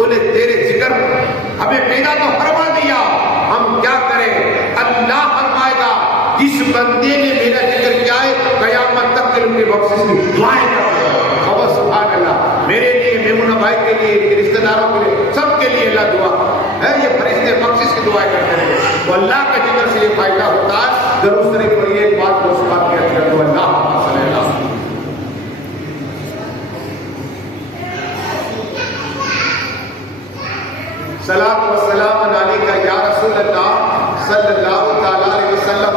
بولے تیرے ذکر ہمیں پیدا تو فرما دیا، ہم کیا کریں؟ اللہ فرمائے گا جس بندے نے میرا ذکر کیا ہے قیامت تک کے لیے بخشش کی دعائیں کرتے ہیں۔ خبر سبحان اللہ، میرے لیے، میمونہ بھائی کے لیے، رشتہ داروں کے لیے، سب کے لیے اللہ دعا ہے، یہ فرشتے بخشش کی دعائیں کرتے ہیں۔ تو اللہ کے ذکر سے یہ فائدہ ہوتا ہے، درود شریف پڑھیے، ایک بات کو اس بات کی اثر تو اللہ صلی اللہ علیہ وسلم۔ صلاۃ و سلام علیکہ یا رسول اللہ صلی اللہ تعالی علیہ وسلم۔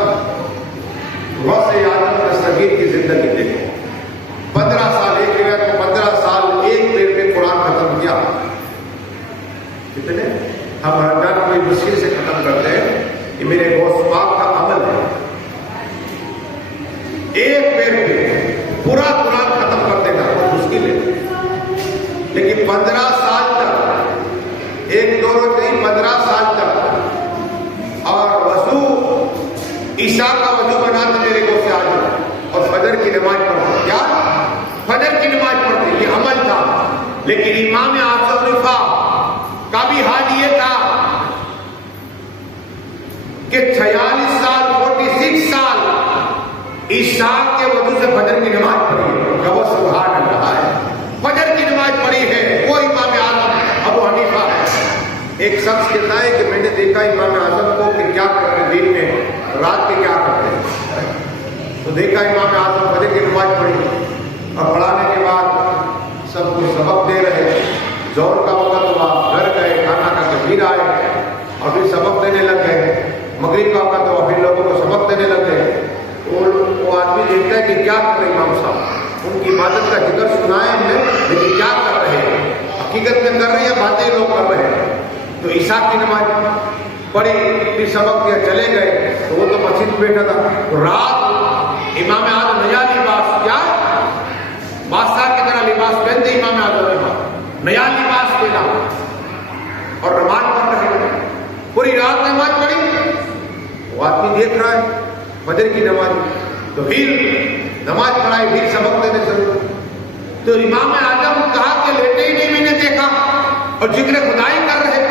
غوث اعظم دستگیر کی زندگی دیکھو، 15 سال ایک جگہ تو 15 سال ایک پیر پہ قرآن ختم کیا۔ کتنے؟ ہم رمضان کوئی مشکل سے ختم کرتے ہیں، یہ میرے غوث پاک کا عمل ہے، ایک پیر پہ پورا قرآن ختم کر دینا بہت مشکل ہے، لیکن 15 سال تک، ایک دو روز نہیں، 15 سال تک، اور وضو عشاء کا وضو بنا تو میرے غوث اعظم، اور فجر کی نماز پڑھتے، کیا فجر کی نماز پڑھتے، یہ عمل تھا۔ لیکن امام اعظم رفا کا بھی حال یہ تھا کہ 46 سال 46 سال عشاء کے وضو سے فجر کی نماز پڑھی ہے، وہ سبحان اللہ ہے، فجر کی نماز پڑھی ہے وہ امام اعظم ابو حنیفہ ہے۔ ایک شخص کہتا ہے کہ میں نے دیکھا امام اعظم کو کہ کیا کرتے ہیں دن میں، رات کے کیا کرتے ہیں، تو دیکھا امام اعظم فجر کی نماز پڑھی اور پڑھانے کے بعد سب کو سبق دے رہے، زور کا وقت ہوا، گھر گئے، کھانا کھا کے پھر آئے اور پھر سبق دینے لگ گئے، مغرب کا وقت ہوا، پھر لوگوں کو سبق دینے لگ گئے۔ وہ آدمی دیکھتا ہے کہ کیا کر رہے امام صاحب، ان کی عبادت کا ذکر سنا ہے ہم نے، لیکن کیا کر رہے ہیں، حقیقت میں کر رہے ہیں باتیں لوگ کر رہے ہیں۔ تو عشاء کی نماز پڑھی، پھر سبق دیا، چلے گئے، تو وہ تو مسجد میں بیٹھا تھا، رات امام اعظم نیا لباس، کیا بادشاہ کی طرح لباس پہنتے امام اعظم، نیا لباس پہنا اور نماز پڑھ رہے، پوری رات نماز پڑھی۔ وہ آدمی دیکھ رہا ہے فجر کی نماز، تو پھر نماز پڑھائی، پھر سبق دینے شروع۔ تو امام اعظم کہا کہ لیٹے ہی نہیں میں نے دیکھا اور ذکر خدائی کر رہے۔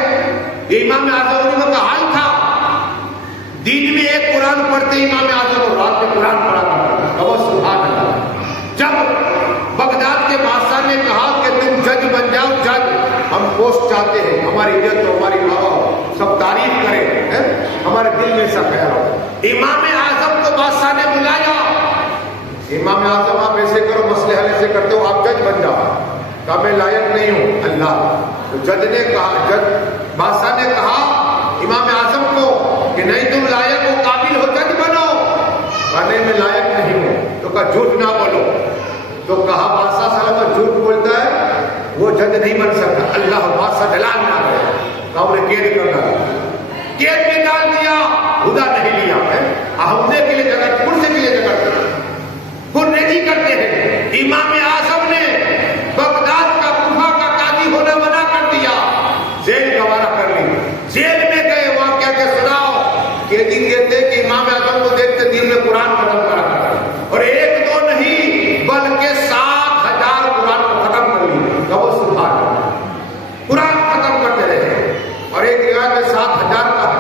یہ امام اعظم کا حال تھا، دن میں ایک قرآن پڑھتے امام اعظم اور رات میں قرآن پڑھا کرتے۔ سبحان اللہ۔ جب بغداد کے بادشاہ نے کہا کہ تم جج بن جاؤ، جج، ہم پوسٹ چاہتے ہیں، ہماری عزت ہو، ہماری ماں سب تعریف کریں، ہمارے دل میں ایسا خیال ہو۔ امام اعظم کو بادشاہ نے بلایا، امام اعظم آپ ایسے کرو، مسئلے حل ایسے کرتے ہو، آپ جج بن جاؤ۔ کہا میں لائق نہیں ہوں اللہ۔ تو جج نے کہا، بادشاہ نے کہا امام اعظم کو کہ نہیں تم لائق ہو، قابل ہو، جج بنو۔ کہا نہیں میں لائق نہیں ہوں۔ تو کہا جھوٹ نہ بولو۔ تو کہا بادشاہ صلی اللہ علیہ وسلم جھوٹ بولتا ہے وہ جج نہیں بن سکتا، اللہ بادشاہ جلال نہ ہے۔ کہا انہیں قید کر ڈالا، قید میں ڈال دیا، خدا نہیں لیا ہے، ہمنے کے لیے جگہ، کرنے کے لیے جگہ کرنے نہیں کرتے ہیں۔ امام اعظم نے بغداد کا کوفہ کا قاضی ہونا منع کر دیا، جیل گوارا کر لی، جیل میں گئے، وہاں کیا کہ سناؤ، قیدی کہتے کہ امام اعظم کو دیکھتے دن میں قرآن ختم کرا کرتے، اور ایک دو نہیں بلکہ 7,000 قرآن کو ختم کر لی۔ کہو سبحان اللہ، قرآن ختم کرتے رہے، اور ایک روایت میں 7,000 کا،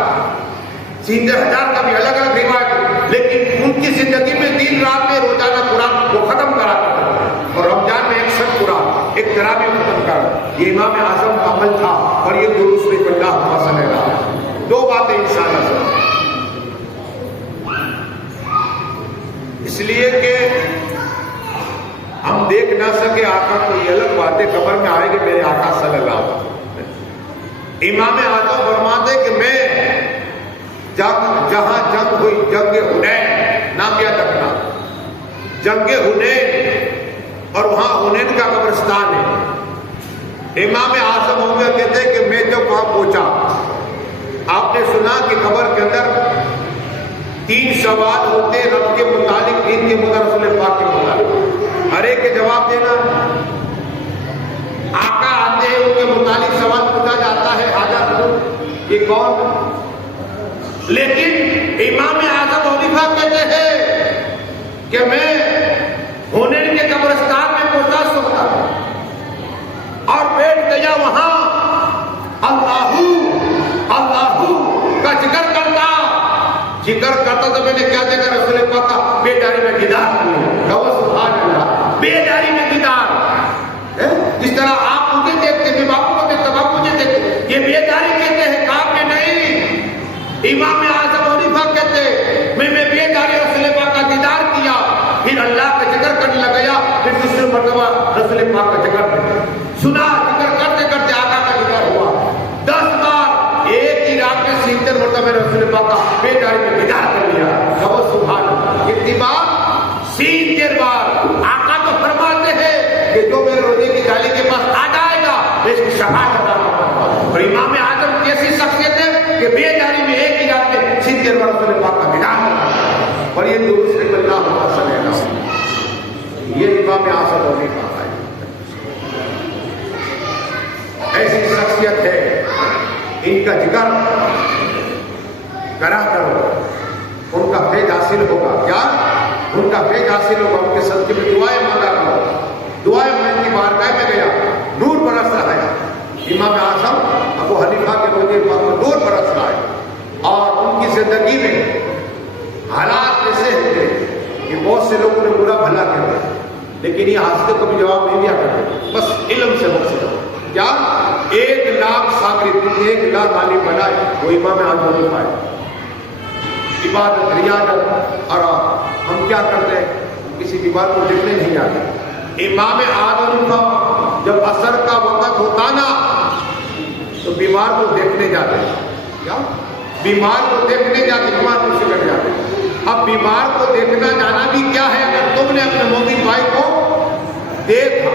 3,000 کا بھی الگ الگ روایت، لیکن ان کی زندگی میں دن رات میں روزانہ قرآن کو ختم کرا کرتے، اور رمضان میں 61 قرآن ایک تراویح ختم کر۔ یہ امام اعظم کا عمل تھا، اور یہ درود شریف اللہ صلی اللہ علیہ وسلم۔ دو باتیں انشاءاللہ سن، اس لیے کہ ہم دیکھ نہ سکے آقا کو، یہ الگ باتیں قبر میں آئے گی میرے آقا صلی اللہ علیہ وسلم۔ امام اعظم فرماتے کہ میں جہاں جنگ ہوئی، جنگ حنین، نام یاد رکھنا، جنگ حنین، اور وہاں حنین کا قبرستان ہے۔ امام اعظم ہوں گے کہتے کہ میں جب وہاں پہنچا، آپ نے سنا کہ قبر کے اندر 3 سوال ہوتے رب کے متعلق، دین کے متعلق، رسول پاک کے متعلق، ہر ایک کے جواب دینا۔ آقا آتے ہیں، ان کے متعلق سوال پوچھا جاتا ہے، حاضر یہ کون؟ لیکن امام اعظم حنیفہ کہتے ہیں کہ میں حنین کے قبرستان میں پہنچا سکتا اور بیٹھ گیا وہاں، اور امام اعظم کی ایسی شخصیت ہے کہ بیداری میں ایک ہی رات میں 70 رسول پاک کا دیدار کرتا اور یہ دوسرے اللہ صلی اللہ علیہ وسلم، یہ امام اعظم ہونے کا ہے، ایسی شخصیت ہے، ان کا ذکر کرا کرو، ان کا فیض حاصل ہوگا، کیا ان کا فیض حاصل ہوگا، ان کے صدقے میں دعائیں مانگا کرو، دعائیں میں ان کی بارگاہ میں گیا، نور برس رہا ہے، امام اعظم ابو حنیفہ کے روزے پاک میں نور برس رہا ہے، اور ان کی زندگی میں حالات ایسے ہوتے کہ بہت سے لوگوں نے برا بھلا کیا، لیکن یہ حادثے کو بھی جواب نہیں دیا کرتے، بس علم سے مقصد ہو، کیا 1 لاکھ شاگرد 1 لاکھ عالم بنائے، وہ امام اعظم نہیں پائے، عبادت ریاضت، اور ہم کیا کرتے ہیں، کسی بیمار کو دیکھنے نہیں جاتے، امام اعظم کا جب عصر کا وقت ہوتا نا تو بیمار کو دیکھنے جاتے، کیا بیمار کو دیکھنے جاتے، بیمار کو سے کٹ جاتے، اب بیمار کو دیکھنا جانا بھی کیا ہے، اگر تم نے اپنے مومن بھائی کو دیکھا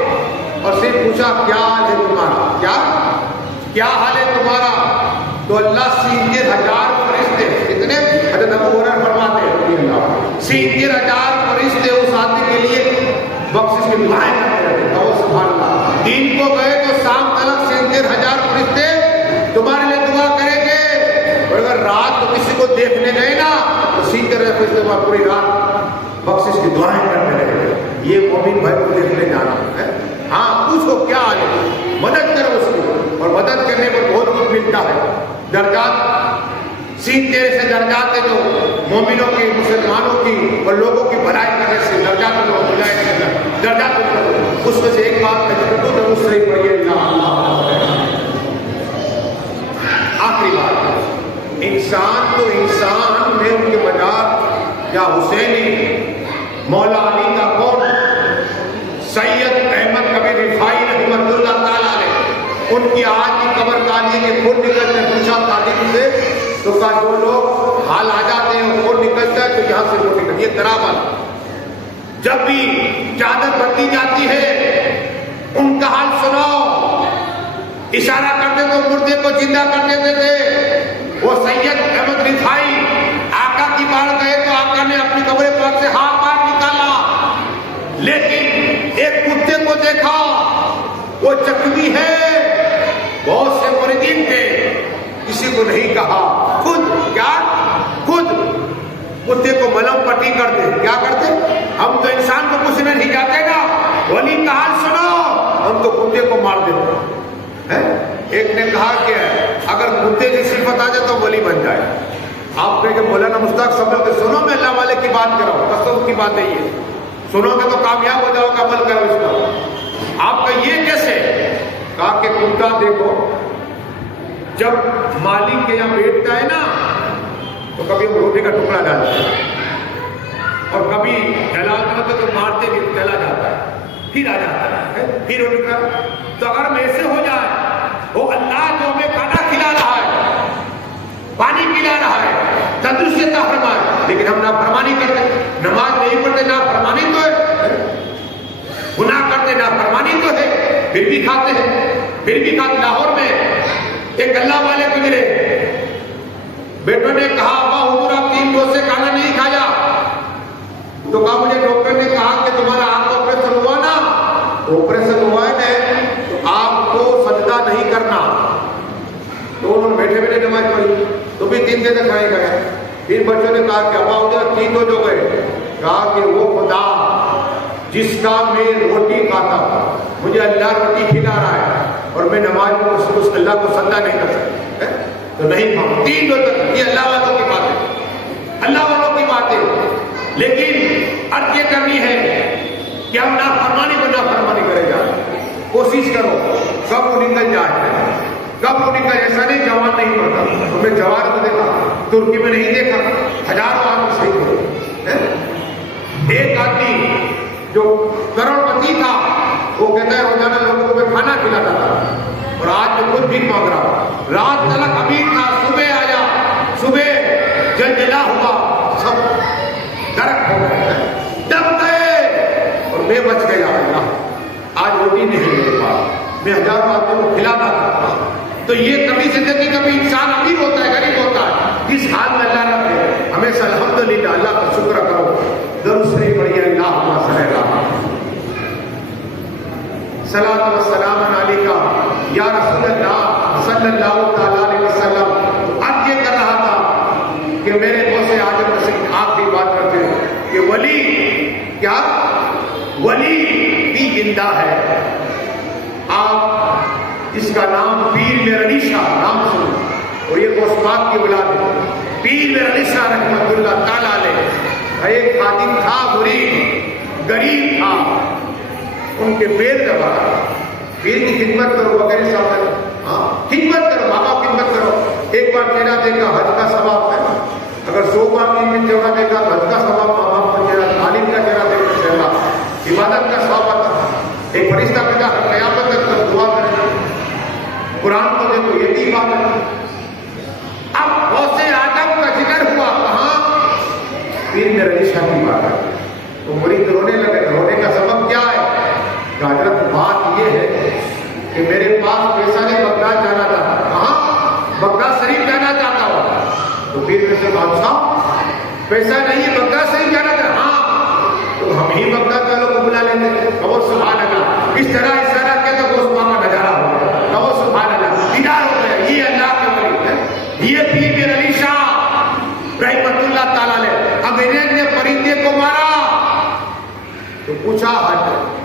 اور صرف پوچھا کیا حال ہے تمہارا، کیا حال ہے تمہارا، تو اللہ 70,000 فرشتے، کتنے حضرت ابو ہریرہ فرماتے ہیں 70,000 فرشتے اس آدمی کے لیے بخشش کی دعائیں کرتے رہتے ہیں، سبحان اللہ، دین کو گئے تو شام تلک 70,000 فرشتے تمہارے لیے دعا کریں گے، اور اگر رات کو کسی کو دیکھنے گئے نا تو 70,000 فرشتے پوری رات بخشش کی دعائیں کرتے رہے، یہ مومن بھائی کو دیکھنے جانا ہے، ہاں پوچھو کیا حال ہے، مدد کرو اس کی، اور مدد کرنے پر بہت کچھ ملتا ہے، درجات 70 سے درجات ہے، جو مومنوں کی، مسلمانوں کی اور لوگوں کی بھلائی کرنے سے درجات میں ہو جائے گا، درجات میں، اس میں سے ایک بات میں ضرور تو اس سے پڑھیے آخری بات، انسان تو انسان میں ان کے مزار یا حسینی مولا علی کا کون، سید احمد کبیر رفاعی رحمۃ اللہ تعالیٰ نے ان کی آج کی قبر تاریخ کے خون نکلتے پوچھا تاریخ سے، تو کا جو لوگ حال آ جاتے ہیں خون نکلتا ہے تو یہاں سے خون نکلتا ہے، یہ درامل، جب بھی چادر بندی جاتی ہے ان کا حال سناؤ، اشارہ کرتے تو مردے کو زندہ کر دیتے تھے، وہ سید احمد رفاعی آقا کی بار گئے تو آقا نے اپنی قبر پاک سے ہاتھ باہر نکالا، لیکن ایک کتے کو دیکھا وہ زخمی ہے، بہت سے مریدین تھے، کسی کو نہیں کہا، خود کتے کو ملم پٹی کر دے، کیا کرتے، ہم تو انسان کو پوچھنے نہیں جاتے نا، ولی کا حال سنو، ہم تو کتے کو مار دیتے، ایک نے کہا کہ اگر کتے کی صفت آ جائے تو ولی بن جائے، آپ کہیں کہ مولانا مشتاق سمجھ کے سنو، میں اللہ والے کی بات کروں، قسم کی بات نہیں ہے، سنو گے تو کامیاب ہو جاؤ گے، عمل کرو اس کا، آپ کا یہ کیسے، کہا کہ کتا دیکھو جب مالک کے یہاں بیٹھتا ہے نا تو کبھی وہ روٹی کا ٹکڑا ڈالتا ہے اور کبھی ڈالتا ہے تو مارتے بھی چلا جاتا ہے، پھر آ جاتا ہے، پھر روٹی کا، تو اگر ہم ایسے ہو جائے، وہ اللہ جو ہمیں کھانا کھلا رہا ہے، پانی پلا رہا ہے، تندرستی عطا فرمائے، لیکن ہم نافرمانی کرتے، نماز نہیں پڑھتے، نافرمانی تو ہے، گناہ کرتے، نافرمانی تو ہے، پھر بھی کھاتے ہیں، لاہور میں ایک اللہ والے گزرے، بیٹوں نے کہا ابا حضور آپ 3 روز سے کھانا نہیں کھایا، تو کہا مجھے ڈاکٹر نے کہا کہ تمہارا آنکھ آپریشن ہوا نا، آپریشن ہوا ہے تو آپ کو سجدہ نہیں کرنا، تو انہوں نے بیٹھے نماز پڑھی، تو بھی 3 دن تک کھائے گئے، پھر بچوں نے کہا کہ ابا حضور 3 روز ہو گئے، کہا کہ وہ خدا جس کا میں روٹی کھاتا ہوں، مجھے اللہ روٹی کھلا رہا ہے اور میں نماز میں اس اللہ کو سجدہ نہیں کر سکتا، تو نہیں کھاؤں 3 روز تک، یہ اللہ والوں کی بات ہے، اللہ والوں کی بات ہے، لیکن عرض یہ کرنی ہے کہ ہم نافرمانی کو نافرمانی کرے جائیں، کوشش کرو کب وہ نکل جائے، کب وہ نکل، ایسا نہیں جوان نہیں مرتا، ہمیں جوان کو دیکھا ترکی میں نہیں دیکھا، ہزاروں آدمی شہید ہوئے، ایک آدمی جو کروڑ پتی تھا وہ کہتا ہے روزانہ لوگوں کو میں کھانا کھلاتا تھا اور آج میں خود بھی مانگ رہا ہوں، رات تلک امیر تھا، صبح آیا، صبح جلجلا ہوا، سب درک ہو گئے، دب گئے میں بچ گیا، آج روٹی نہیں میرے پاس، میں ہزاروں آدمیوں کو کھلاتا تھا، تو یہ کبھی زندگی کبھی انسان امیر ہوتا ہے گریب ہوتا ہے، اس حال میں اللہ رکھے ہمیشہ الحمدللہ اللہ کا شکر کرو، درود شریف پڑھیے اللہم صلی اللہ صلاۃ و سلام علیکہ یا رسول اللہ صلی اللہ تعالی علیہ وسلم۔ اب یہ کر رہا تھا کہ میرے غوث اعظم نصیر آپ کی بات کرتے ہیں کہ ولی کیا ولی بھی زندہ ہے، آپ اس کا نام پیر میر علی شاہ نام سنو، اور یہ غوث پاک کی اولاد ہے، پیر میر علی شاہ رحمۃ اللہ تعالی علیہ ایک خادم تھا، غریب تھا، ان کے پیر دبا، پیر کی خدمت کرو وغیرہ سب، ہاں خدمت کرو، ماں باپ خدمت کرو، ایک بار چہرہ دیکھا حج کا ثواب ہے، اگر 100 بار میں چہرہ دیکھا تو حج کا ثواب، ماں باپ کا چہرہ، عالم کا چہرہ دیکھا چہرہ عبادت کا ثواب آتا ہے، ایک فرشتہ پیدا ہر قیامت تک دعا کرے، قرآن کو دیکھو یہ بات ہے۔ اب غوث اعظم کا ذکر ہوا کہاں؟ پیر میر علی شاہ کی بات ہے، تو مرید رونے لگے، رونے کا سبب کیا ہے؟ کہ حضرت بات یہ ہے کہ میرے پاس پیسہ نہیں، بغداد جانا چاہتا، کہاں؟ بغداد شریف جانا چاہتا ہوں، تو پیر میں سے بادشاہ پیسہ نہیں ہے، بغداد شریف جانا چاہتا، ہاں تو ہم ہی بغداد والوں کو بلا لیتے ہیں، کہو سبحان اللہ، اس طرح اشارہ کیا تو غوث پاک کا نظارہ ہو گیا، کہو سبحان اللہ، دیدار ہو گیا، یہ اللہ کے ولی ہے، یہ پیر میر علی شاہ رحمۃ اللہ تعالی علیہ۔ اب انہیں نے پرندے کو مارا تو پوچھا حضرت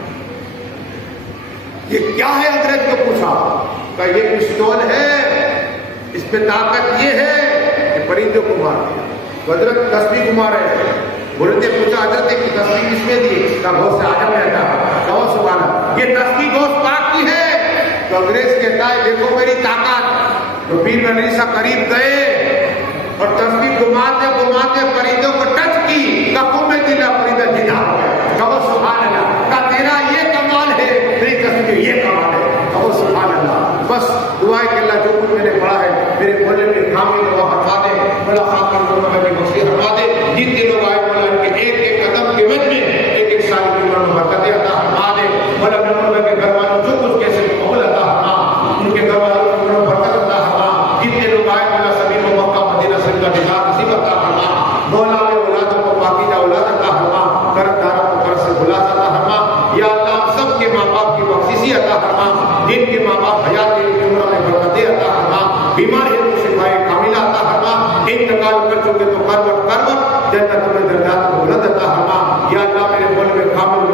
یہ کیا ہے؟ حضرت کو پوچھا کہ یہ پستول ہے، اس پہ طاقت یہ ہے کہ پرندوں کو مار دیا، حضرت تسبیح کو مارے، بولتے پوچھا حضرت کی تسبیح کس میں دی؟ کہ غوث اعظم نے کہا، کہو سبحان اللہ، یہ تسبیح غوث پاک کی ہے؟ تو انگریز کہتا ہے دیکھو میری طاقت، تو پیر میر علی شاہ قریب گئے اور تسبیح گھماتے گھماتے پرندوں کو ٹچ کی، کفوں میں دلا پرندہ زندہ ہو گیا، کہو سبحان اللہ، کہ تیرا یہ کمال ہے، میری تسبیح یہ کمال ہے، کہو سبحان اللہ۔ بس دعائیں کہ اللہ جو کچھ میں نے پڑھا ہے میرے بولے میں کامل دعا بتا دے، بلا خاتم کو میں بخشی فرما دے، جتنے لوگ آئے بولا ان کے ایک ایک قدم کے وجہ میں ایک ایک سال کی عمر میں برکت عطا فرما دے، بلا نمبر کے گھر والوں جو کچھ کیسے قبول عطا فرما، ان کے گھر والوں کو عمر میں برکت عطا فرما، جتنے لوگ آئے بولا سبھی کو مکہ مدینہ شریف کا دیدار نصیب عطا فرما، مولا میں اولادوں کو پاکیزہ اولاد عطا فرما، قرض داروں کو قرض سے خلاص عطا فرما، یا اللہ سب کے ماں باپ کی بخششی عطا فرما، جن کے ماں باپ حیات کی عمر میں برکتیں عطا فرما، بیمار ہے تو شفائے کاملہ عطا فرما، انتقال کر چکے تو کروٹ کروٹ جنت میں درجات کو بلند عطا فرما، یا اللہ میرے ملک میں کامل